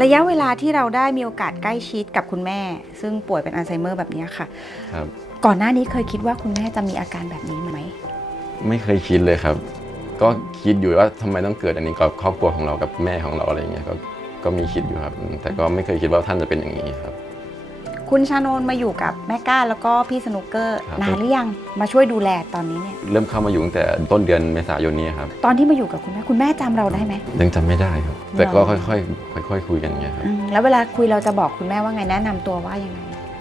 ระยะเวลาที่เราได้มีโอกาสใกล้ชิดกับคุณแม่ ซึ่งป่วยเป็นอัลไซเมอร์แบบเนี้ยค่ะ ครับ ก่อนหน้านี้เคยคิดว่าคุณแม่จะมีอาการแบบนี้ไหม ไม่เคยคิดเลยครับ ก็คิดอยู่ว่าทำไมต้องเกิดอันนี้กับครอบครัวของเรากับแม่ของเราอะไรอย่างเงี้ยก็ก็มีคิดอยู่ครับอืมแต่ก็ไม่เคยคิดว่าท่านจะเป็นอย่างนี้ครับ คุณชานนท์มาอยู่กับแม่ก้าแล้วก็พี่สนุกเกอร์ครับ นานหรือยังมาช่วยดูแลตอนนี้เนี่ยเริ่มเข้ามาอยู่ตั้งแต่ต้นเดือนเมษายนนี้ครับตอนที่มาอยู่กับคุณแม่คุณแม่จำเราได้ไหม ยังจำไม่ได้ครับ แต่ก็หรอ ค่อยๆค่อยๆคุยกันอย่างเงี้ยครับ อืมแล้วเวลาคุยเราจะบอกคุณแม่ว่าไงแนะนำตัวว่ายังไง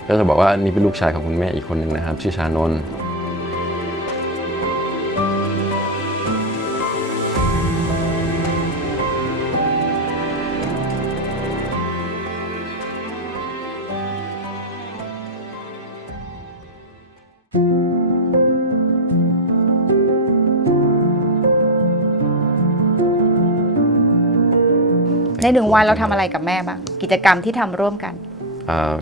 ก็จะบอกว่านี่เป็นลูกชายของคุณแม่อีกคนหนึ่งนะครับ ชื่อชานนท์ ในหนึ่งวันเราทำอะไรกับแม่บ้าง กิจกรรมที่ทำร่วมกัน อ่า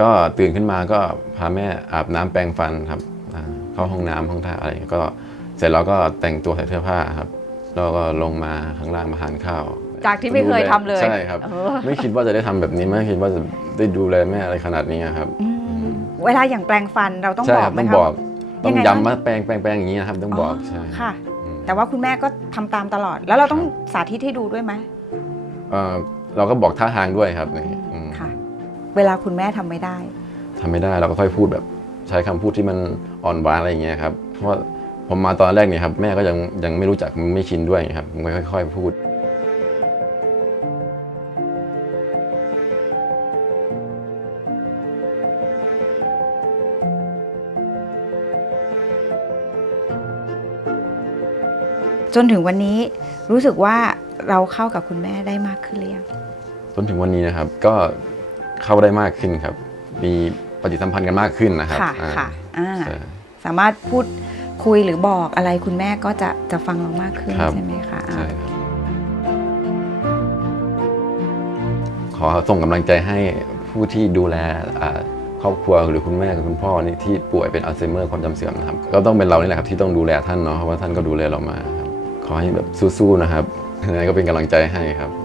ก็ตื่นขึ้นมาก็พาแม่อาบน้ำแปรงฟันครับอ่าเข้าห้องน้ำห้องท่าอะไรอย่างเงี้ยก็เสร็จแล้วก็แต่งตัวใส่เสื้อผ้าครับแล้วก็ลงมาข้างล่างมาทานข้าวจากที่ไม่เคยทำเลยใช่ครับ เออไม่คิดว่าจะได้ทำแบบนี้ ไม่คิดว่าจะได้ดูแลแม่อะไรขนาดนี้ครับ อืมเวลาอย่างแปลงฟันเราต้องใช่บอคกรับไหมต้องคะ บอกยัต้องงไงย้ำบ้างว่าแปลงแปลงแปลงอย่างนี้นะครับ ต้องบอกใช่ค่ะ อืมแต่ว่าคุณแม่ก็ทำตามตลอด แล้วเราต้องสาธิตให้ดูด้วยไหม เอ่อเราก็บอกท่าทางด้วยครับนี่อืมค่ะ เวลาคุณแม่ทำไม่ได้ ทำไม่ได้เราก็ค่อยพูดแบบใช้คำพูดที่มันอ่อนหวานอะไรอย่างเงี้ยครับเพราะว่าผมมาตอนแรกเนี่ยครับแม่ก็ยังยังไม่รู้จักไม่ชินด้วยครับผมก็ค่อยๆพูด จนถึงวันนี้รู้สึกว่า เราเข้ากับคุณแม่ได้มากขึ้นหรือยังจนถึงวันนี้นะครับก็เข้าได้มากขึ้นครับ มีปฏิสัมพันธ์กันมากขึ้นนะครับค่ะอ่าค่ะอ่าใช่ สามารถพูดคุยหรือบอกอะไรคุณแม่ก็จะจะฟังเรามากขึ้นครับ ใช่ไหมคะอ่า ใช่ครับ ขอส่งกำลังใจให้ผู้ที่ดูแลอ่าครอบครัวหรือคุณแม่กับคุณพ่อนี่ที่ป่วยเป็นอัลไซเมอร์ความจำเสื่อมนะครับ ก็ต้องเป็นเรานี่แหละครับที่ต้องดูแลท่านเนาะเพราะว่าท่านก็ดูแลเรามาครับขอให้แบบสู้ๆนะครับ ยังไงก็เป็นกำลังใจให้ครับ